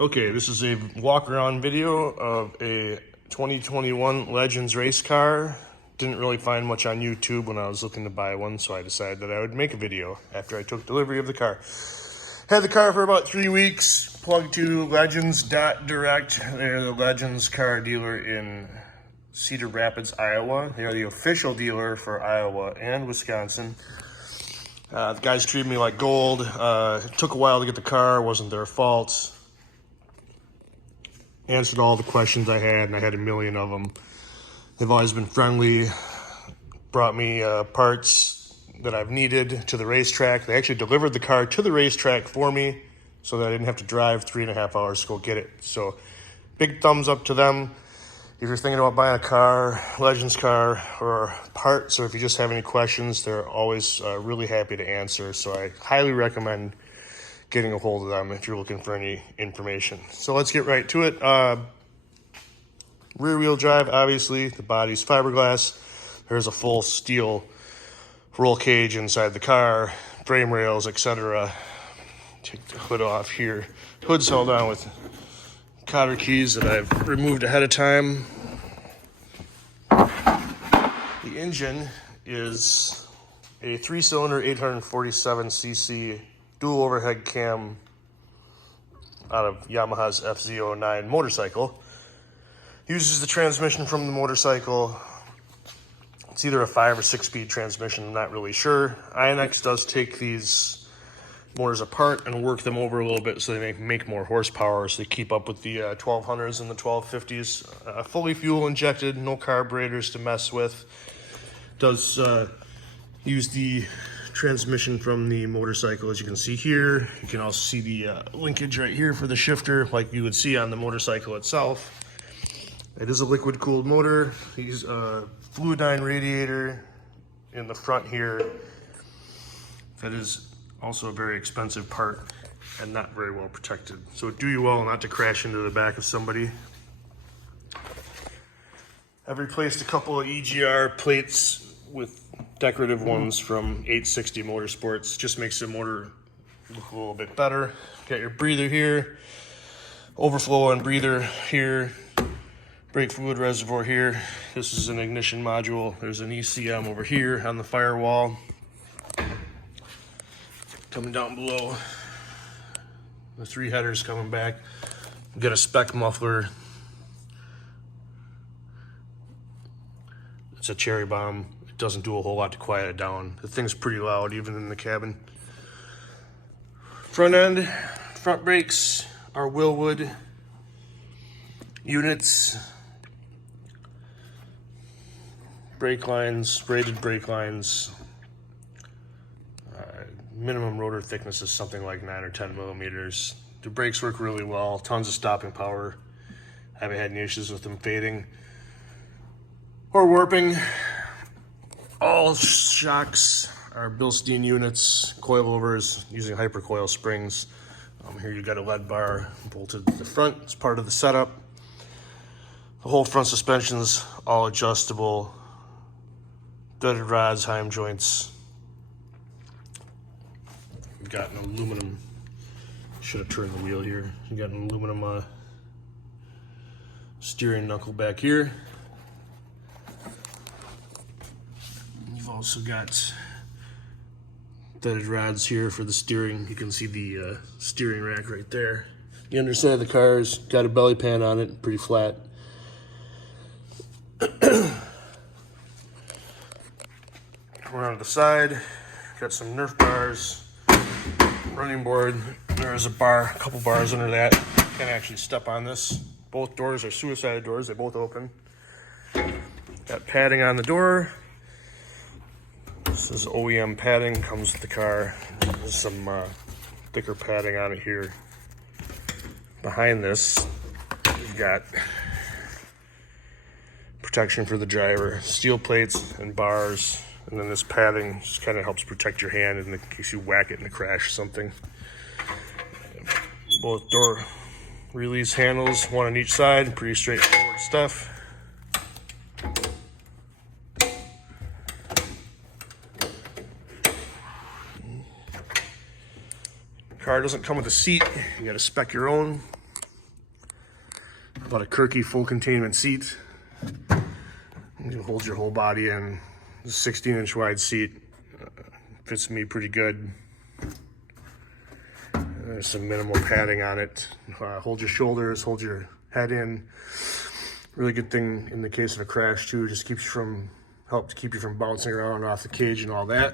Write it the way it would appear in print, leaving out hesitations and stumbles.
Okay, this is a walk around video of a 2021 Legends race car. Didn't really find much on YouTube when I was looking to buy one, so I decided that I would make a video after I took delivery of the car. Had the car for about 3 weeks, plugged to Legends.Direct. They're the Legends car dealer in Cedar Rapids, Iowa. They are the official dealer for Iowa and Wisconsin. The guys treated me like gold. It took a while to get the car, wasn't their fault. Answered all the questions I had, and I had a million of them. They've always been friendly, brought me parts that I've needed to the racetrack. They actually delivered the car to the racetrack for me so that I didn't have to drive 3.5 hours to go get it. So big thumbs up to them. If you're thinking about buying a car, Legends car, or parts, or if you just have any questions, they're always really happy to answer. So I highly recommend getting a hold of them if you're looking for any information. So let's get right to it. Rear wheel drive, obviously, the body's fiberglass. There's a full steel roll cage inside the car, frame rails, etc. Take the hood off here. Hood's held on with cotter keys that I've removed ahead of time. The engine is a 3-cylinder 847cc dual overhead cam out of Yamaha's FZ09 motorcycle. Uses the transmission from the motorcycle. It's either a 5 or 6-speed transmission, I'm not really sure. INX does take these motors apart and work them over a little bit so they make more horsepower, so they keep up with the 1200s and the 1250s. Fully fuel injected, no carburetors to mess with. Does use the transmission from the motorcycle, as you can see here. You can also see the linkage right here for the shifter, like you would see on the motorcycle itself. It is a liquid cooled motor. Use a Fluidyne radiator in the front here. That is also a very expensive part and not very well protected. So do you well not to crash into the back of somebody. I've replaced a couple of EGR plates with decorative ones from 860 Motorsports. Just makes the motor look a little bit better. Got your breather here, overflow on breather here, brake fluid reservoir here. This is an ignition module. There's an ECM over here on the firewall. Coming down below, the 3 headers coming back. We got a spec muffler. It's a Cherry Bomb. It doesn't do a whole lot to quiet it down. The thing's pretty loud even in the cabin. Front end, front brakes are Wilwood units. Brake lines, braided brake lines. Minimum rotor thickness is something like 9 or 10 millimeters. The brakes work really well, tons of stopping power. I haven't had any issues with them fading or warping. All shocks are Bilstein units, coilovers using hypercoil springs. Here you got a lead bar bolted to the front. It's part of the setup. The whole front suspension's all adjustable. Threaded rods, heim joints. You've got an aluminum, should have turned the wheel here. You got an aluminum steering knuckle back here. You've also got threaded rods here for the steering. You can see the steering rack right there. The underside of the car's got a belly pan on it, pretty flat. Around the side, got some Nerf bars. Running board, there's a couple bars under that. You can't actually step on this. Both doors are suicide doors, they both open. Got padding on the door. This is OEM padding, comes with the car. There's some thicker padding on it here. Behind this, you've got protection for the driver, steel plates and bars. And then this padding just kind of helps protect your hand in case you whack it in a crash or something. Both door release handles, one on each side, pretty straightforward stuff. Car doesn't come with a seat, you gotta spec your own. But a Kirky full containment seat. It holds your whole body in. A 16-inch wide seat. Fits me pretty good. There's some minimal padding on it. Hold your shoulders, hold your head in. Really good thing in the case of a crash too. Just helps keep you from bouncing around off the cage and all that.